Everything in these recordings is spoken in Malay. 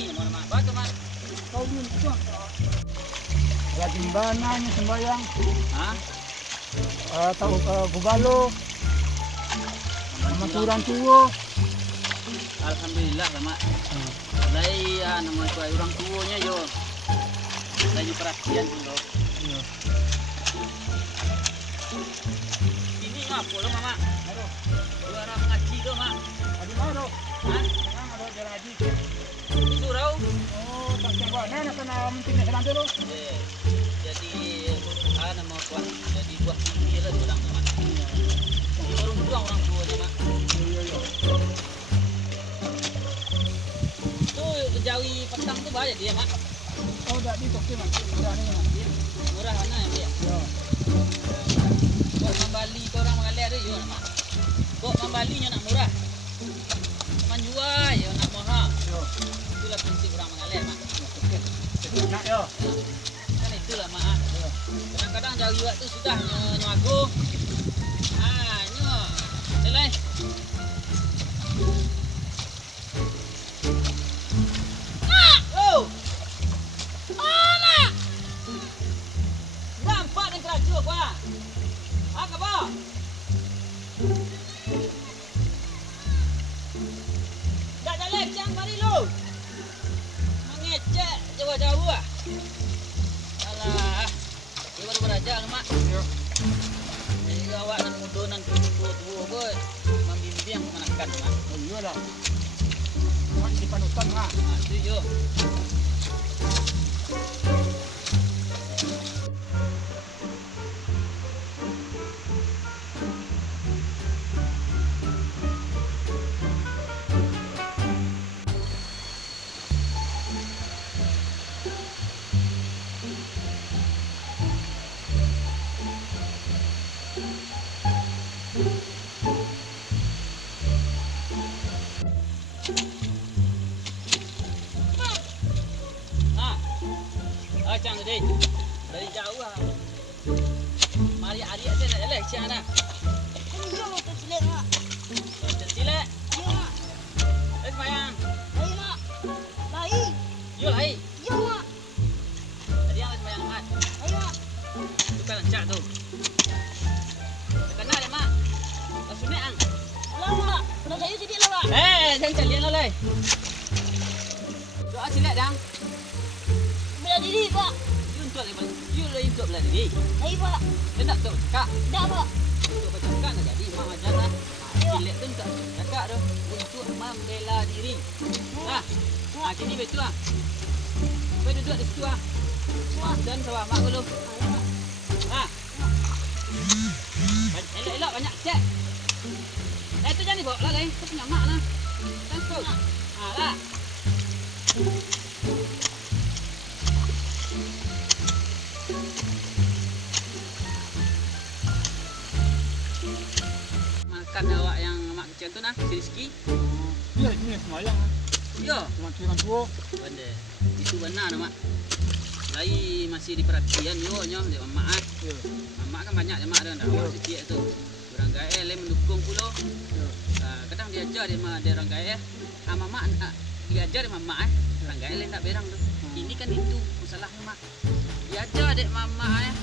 Ini mau nama apa tuh mak? Kau dulu tuh. Rajin bananya sembahyang. Hah? Tahu gubalo. Sama turang tua. Alhamdulillah sama. Lai nama tuai orang tuanya yo. Lai perhatian dulu. Iya. Ini apa lo mama? Aduh, Suara mengaji tuh mak. aduh maro. Hah? Sekarang ada jalan haji. Surau? Oh, tak coba. Nah, kena mentingnya selang dulu. Jadi nama kuat. Jadi buat ini lah orang mak. Orang tua orang tuanya mak. Iya, iya. Tuh jawi petang tuh banyak dia mak. Oh, dah di toko man. Dah ni man. Murah mana ya dia? Ya. Kok membali ke orang mengalir tu yo mak. Kok membalinya nak murah. Menjual yo nak mahal. Yo. Itulah prinsip orang mengalir mak. Nak yo. Kan itulah mak. Kadang-kadang jawi waktu sudah nyago. Nyo. Selai. Oh. Ana. Nampak ni keraju aku ah. Apa? Dah jalan jang mari lu. Mengecek jauh-jauh ah. Alah. Dia baru beraja mak. Yo. Jadi awak nan muda nan tua kot. Membimbing yang menakan mak. Oh, iya lah. Mak di panutan mak. Tu yo. Acang tadi dari jauh lah. Mari adik saya nak jalan siang nak. Ini yo motor cilik mak. Silek. Yo mak. Semayang. Baik mak. Baik. Yo hai. Yo mak. Tadi yang semayang mat. Baik mak. Tukar lancak tu. Kena deh mak. Langsung naik ang. Alah mak. Kalau saya sedih lah mak. Jangan calian lah leh. Doa silek dang. Bela diri pak. You lah untuk bela diri. Baik pak. Dia nak tu cakap. Dah pak. Untuk bercakap nak jadi mak ajar lah. Ayo. Silek tu tak cakap tu. Untuk membela diri. Nah. Sini betul ah. Kau duduk di situ ah. Dan sama mak dulu. Ayo mak. Ha. Elok-elok banyak cek. Dah tu jangan dibawa lah lain. Tu punya mak lah. Tangkap. Lah. Makan awak yang mak kecil tu nah, si Rizky. Iya, ini semayang. Yo, Cuma turang tua. benda. Itu benar nah, mak. Lai masih diperhatian yo nyo dia mak ah. Yo. Mak kan banyak mak dah awak sikit tu. Orang gaya lain mendukung pula. Yo. Kadang dia ajar dia orang gaya. Mak dia ajar dia mak eh. Orang gaya lain tak berang tu. Ini kan itu masalahnya mak. Dia ajar dek mak eh.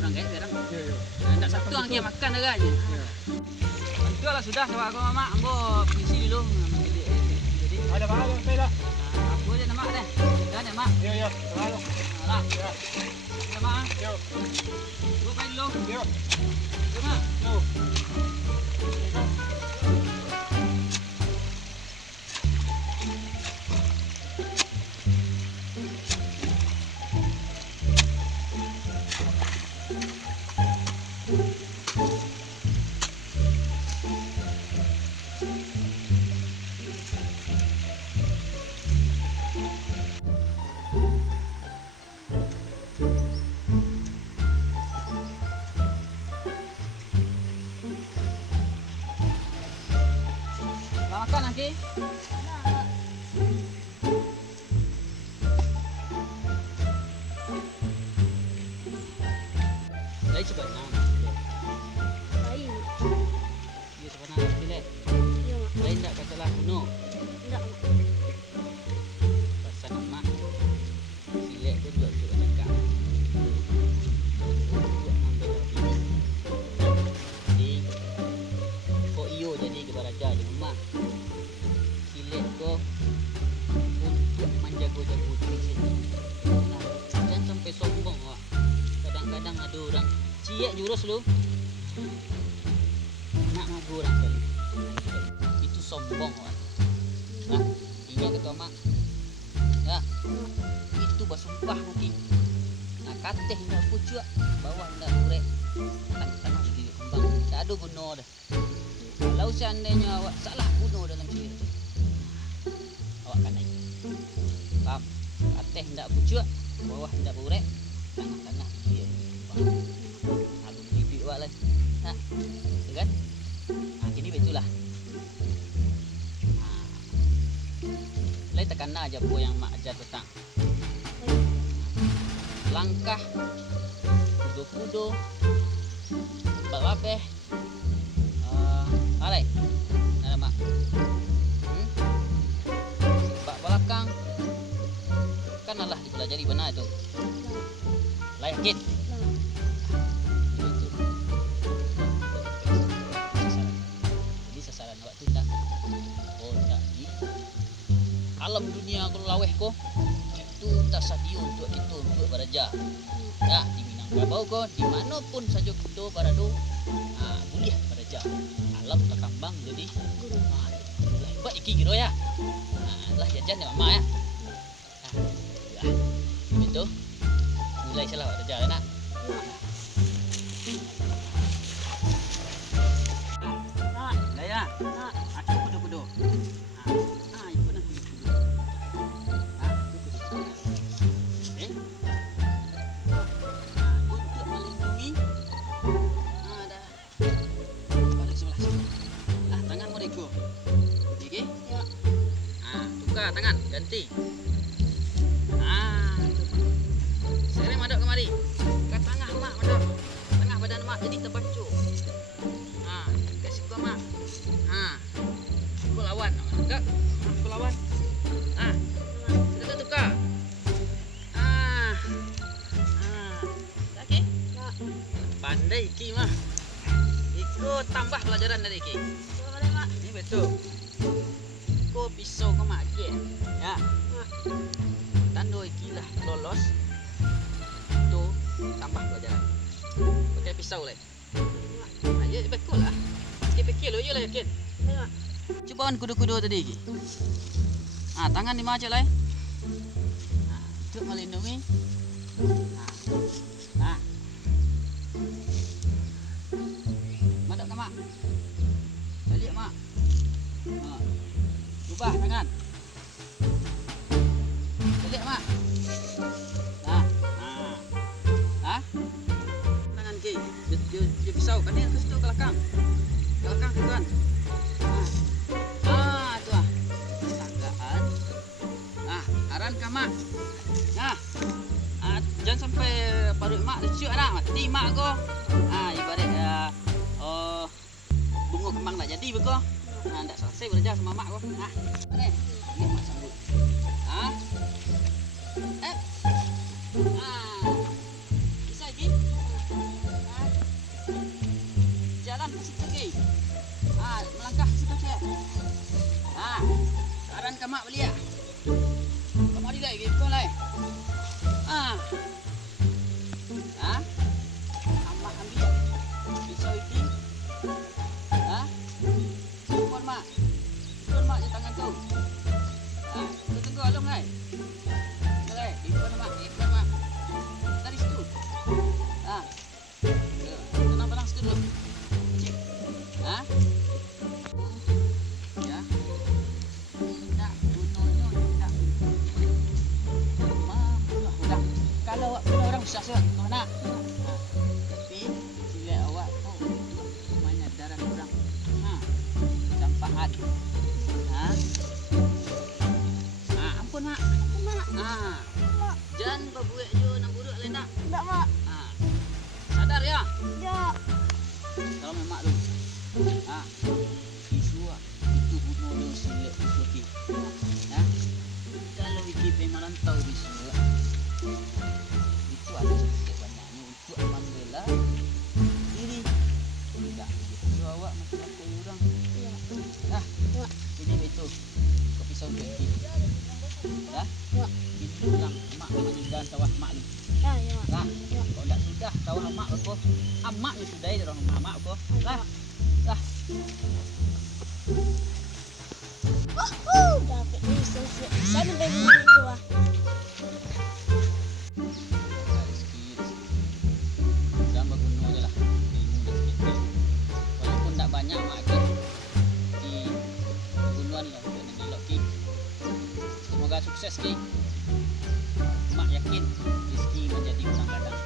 Orang gaya berang. Yo, yo. Tak satu orang dia makan dah aja. Yo. Itulah sudah sama aku mak. Ambo permisi dulu. Jadi Ada apa saya lah? aku aja nama deh. Dah deh mak. Yo, yo. Lalu. Lah. Ya. Ya mak. Yo. Lu main dulu. Yo. Ya mak. Yo. lihat jurus lu. Nak maju orang kali. Itu sombong kan. Nah, ingat ketua mak. Ya, itu bersumpah nanti. Nah, kateh hendak pucuk, bawah hendak urek. Tanah jadi kembang. Tak ada guna dah. Kalau seandainya awak salah guna dalam sihir itu, awak akan naik. Faham? Kateh hendak pucuk, bawah hendak urek. Tanah dia kembang. Lalu bibi awak lah. Nah, tu kan? Nah, kini betulah. Lai tekan aja po yang mak ajar petang. Langkah, kudo-kudo, babeh, alai, ada mak. Bak belakang, kan Allah dipelajari benar itu. Lai yakin. Jadi sasaran awak tu tak. Oh tak. Alam dunia kalau laweh ko itu tak sadio untuk kita untuk beraja. Ya di Minangkabau ko di manapun saja kita berada, boleh beraja. Alam terkembang jadi hebat iki giro ya. Lah jajan ya mama ya. Itu mulai salah beraja nak. Lah ya. Aku kudu-kudu. Tangan ganti. Serem madok kemari. Ke tengah mak madok. Tengah badan mak jadi terbacu. Kasih kau mak. Aku lawan. Enggak. Aku lawan. Sudah tukar. Okey. Pandai Ki mah. Ikut tambah pelajaran dari Ki. Boleh mak. Ini betul. Ko pisau ke mak ke ya tandoi kilah lolos tu tambah pelajaran pakai pisau lah ya betul lah sikit-sikit lo je lah yakin cuba kan kudu-kudu tadi ki tangan di macam lah untuk melindungi madak ke mak balik mak ubah tangan. Balik mak. Tangan ke. Dia pisau kan dia ke situ ke belakang. Ke belakang tu kan. Tu ah. Tanggaan. Aran ke mak. Jangan sampai parut mak lucu anak. Mati mak ko. Ibarat bunga kembang tak jadi beko. Tak selesai belajar sama mak kau. Ni mak sambut. Bisa lagi? Jalan ke situ lagi. Melangkah ke situ cek. Saran ke mak beli ya. Kamu ada lagi kau lah. Amak ambil pisau ini. Ikut mak je tangan tu. Tunggu alung hai. Boleh, ikut mak. Dari situ. Tenang situ dulu. Cik. Ya. Tak gunanya tak. Udah. Kalau orang susah ke mana? Tapi sila awak tu mana darah orang. Campahan. Ampun mak. Jangan berbuat je nak buruk lain tak? Tak mak. Sadar ya? Ya. Kalau mak lu. Isu itu bunuh silat isu ki. Kalau iki pemerintah bisu. Itu ada sedikit banyaknya untuk membela diri. Tidak begitu awak macam orang. Ini betul. Kopi saung Ya? Ya. Itu bilang emak meninggal sawah emak ni. Ya, ya, Mak. Lah, kalau tak sudah sawah emak apa? Emak ni sudah di rumah emak apa? Lah, lah. Dapat ni sana bagi itu ah. Rezeki. Jangan berguna je lah. Ilmu dah sikit. Walaupun tak banyak mak akan di kegunaan lah untuk mengelak ki. Semoga sukses ki. Mak yakin rezeki menjadi kadang-kadang.